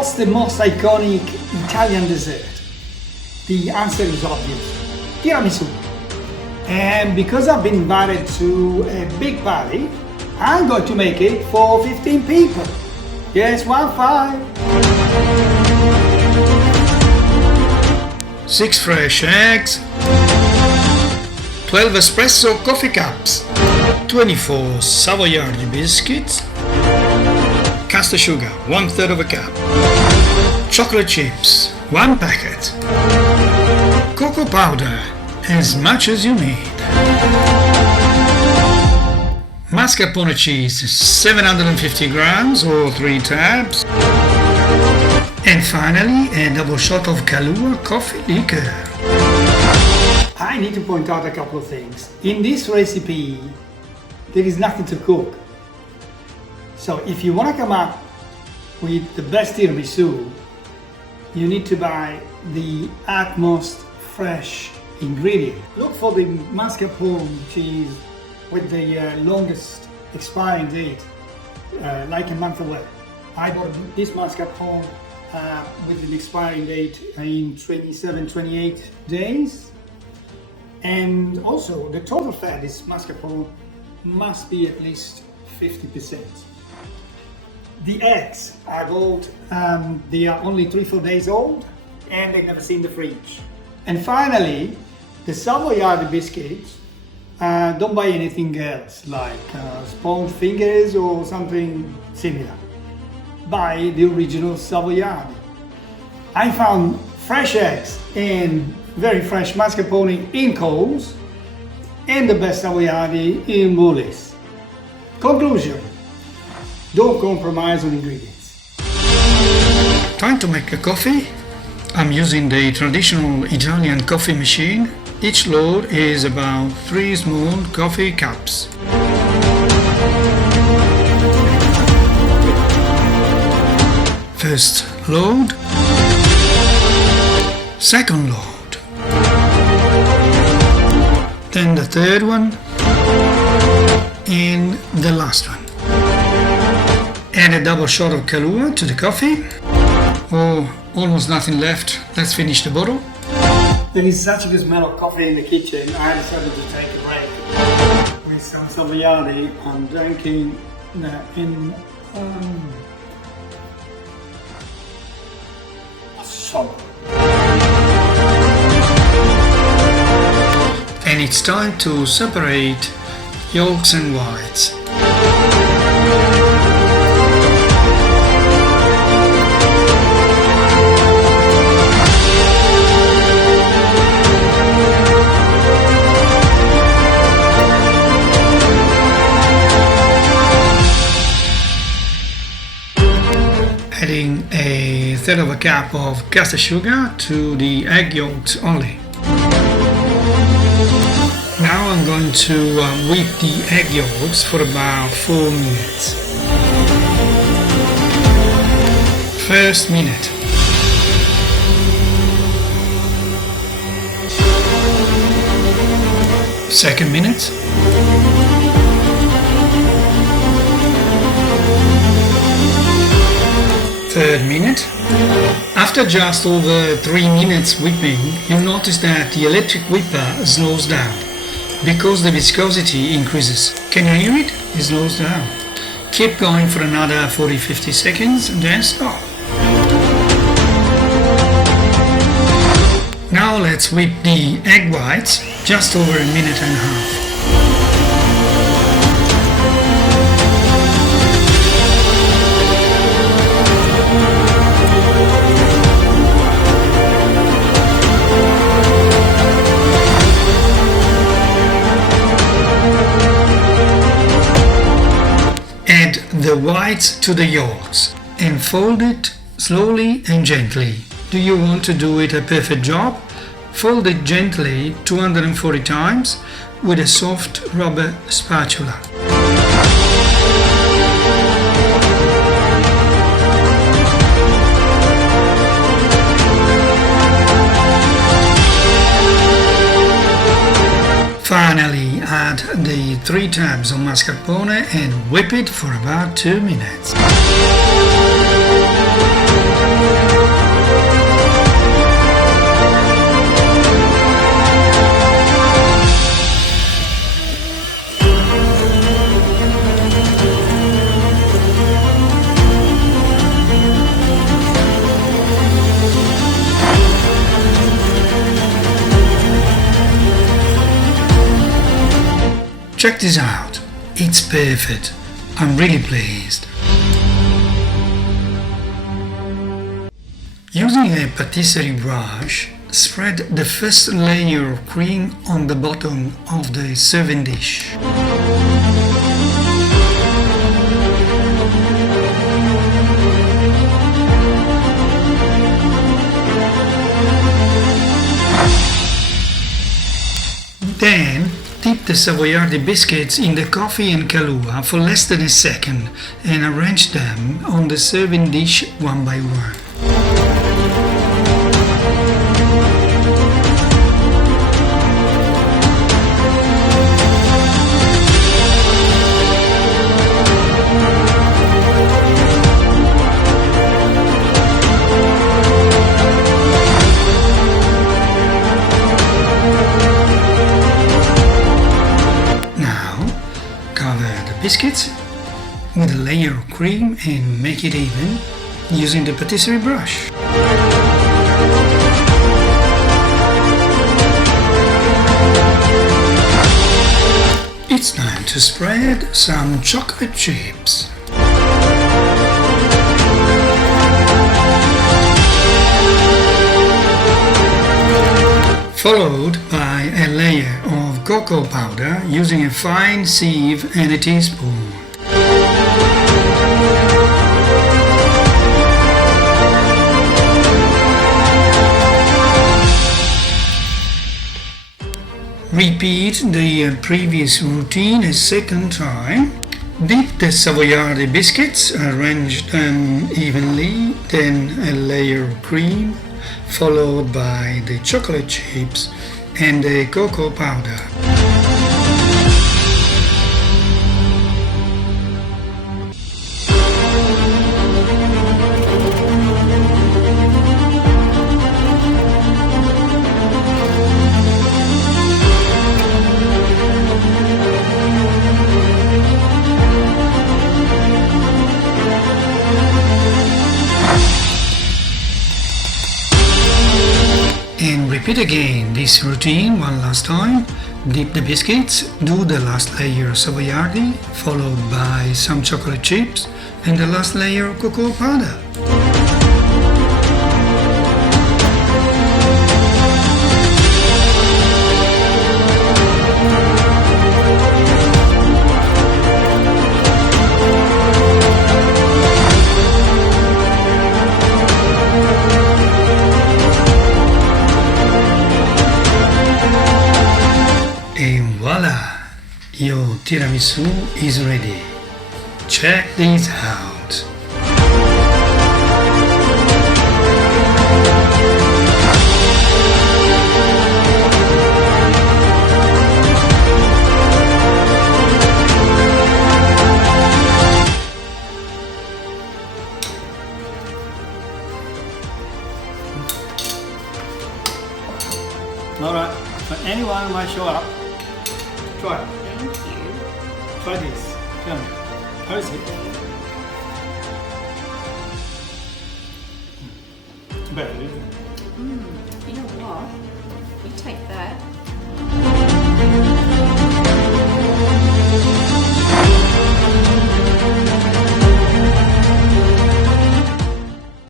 What's the most iconic Italian dessert? The answer is obvious. Tiramisù. And because I've been invited to a big party, I'm going to make it for 15 people. Yes, 1-5. 6 fresh eggs, 12 espresso coffee cups, 24 Savoiardi biscuits, caster sugar 1/3 of a cup, chocolate chips 1 packet, cocoa powder as much as you need, mascarpone cheese 750 grams or 3 tabs, and finally a double shot of Kahlùa coffee liquor. I need to point out a couple of things. In this recipe, there is nothing to cook. So if you want to come up with the best tiramisu, you need to buy the utmost fresh ingredient. Look for the mascarpone cheese with the longest expiring date, like a month away. I bought this mascarpone with an expiring date in 27-28 days. And also the total fat is mascarpone must be at least 50%. The eggs I bought, they are only 3-4 days old and they've never seen the fridge. And finally, the Savoiardi biscuits, don't buy anything else like sponge fingers or something similar. Buy the original Savoiardi. I found fresh eggs and very fresh mascarpone in Coles and the best Savoiardi in Woolies. Conclusion: don't compromise on ingredients. Time to make a coffee. I'm using the traditional Italian coffee machine. Each load is about 3 small coffee cups. First load, second load, then the third one, and the last one. Add a double shot of Kahlùa to the coffee. Oh, almost nothing left. Let's finish the bottle. There is such a good smell of coffee in the kitchen, I decided to take a break with some Savoiardi. I'm drinking in salt. And it's time to separate yolks and whites. Adding 1/3 of a cup of caster sugar to the egg yolks only. Now I'm going to whip the egg yolks for about 4 minutes. First minute. Second minute. Third minute. After just over 3 minutes whipping, you'll notice that the electric whipper slows down because the viscosity increases. Can you hear it? It slows down. Keep going for another 40-50 seconds and then stop. Now let's whip the egg whites just over 1.5 minutes. Add the whites to the yolks and fold it slowly and gently. Do you want to do it a perfect job? Fold it gently 240 times with a soft rubber spatula. Finally, add the 3 tabs of mascarpone and whip it for about 2 minutes. Check this out. It's perfect. I'm really pleased. Using a patisserie brush, spread the first layer of cream on the bottom of the serving dish. Then, dip the Savoiardi biscuits in the coffee and Kahlùa for less than a second and arrange them on the serving dish one by one. Biscuits with a layer of cream and make it even using the patisserie brush. It's time to spread some chocolate chips. Followed by a layer of cocoa powder using a fine sieve and a teaspoon. Repeat the previous routine a second time. Dip the Savoiardi biscuits, arrange them evenly, then a layer of cream, followed by the chocolate chips and the cocoa powder. And repeat again this routine one last time. Dip the biscuits, do the last layer of Savoiardi, followed by some chocolate chips and the last layer of cocoa powder. And voila! Your tiramisu is ready. Check this out. Alright, for anyone who might show up, try it. Thank you. Try this. Tell me. How is it? Better, isn't it? You know what? You take that.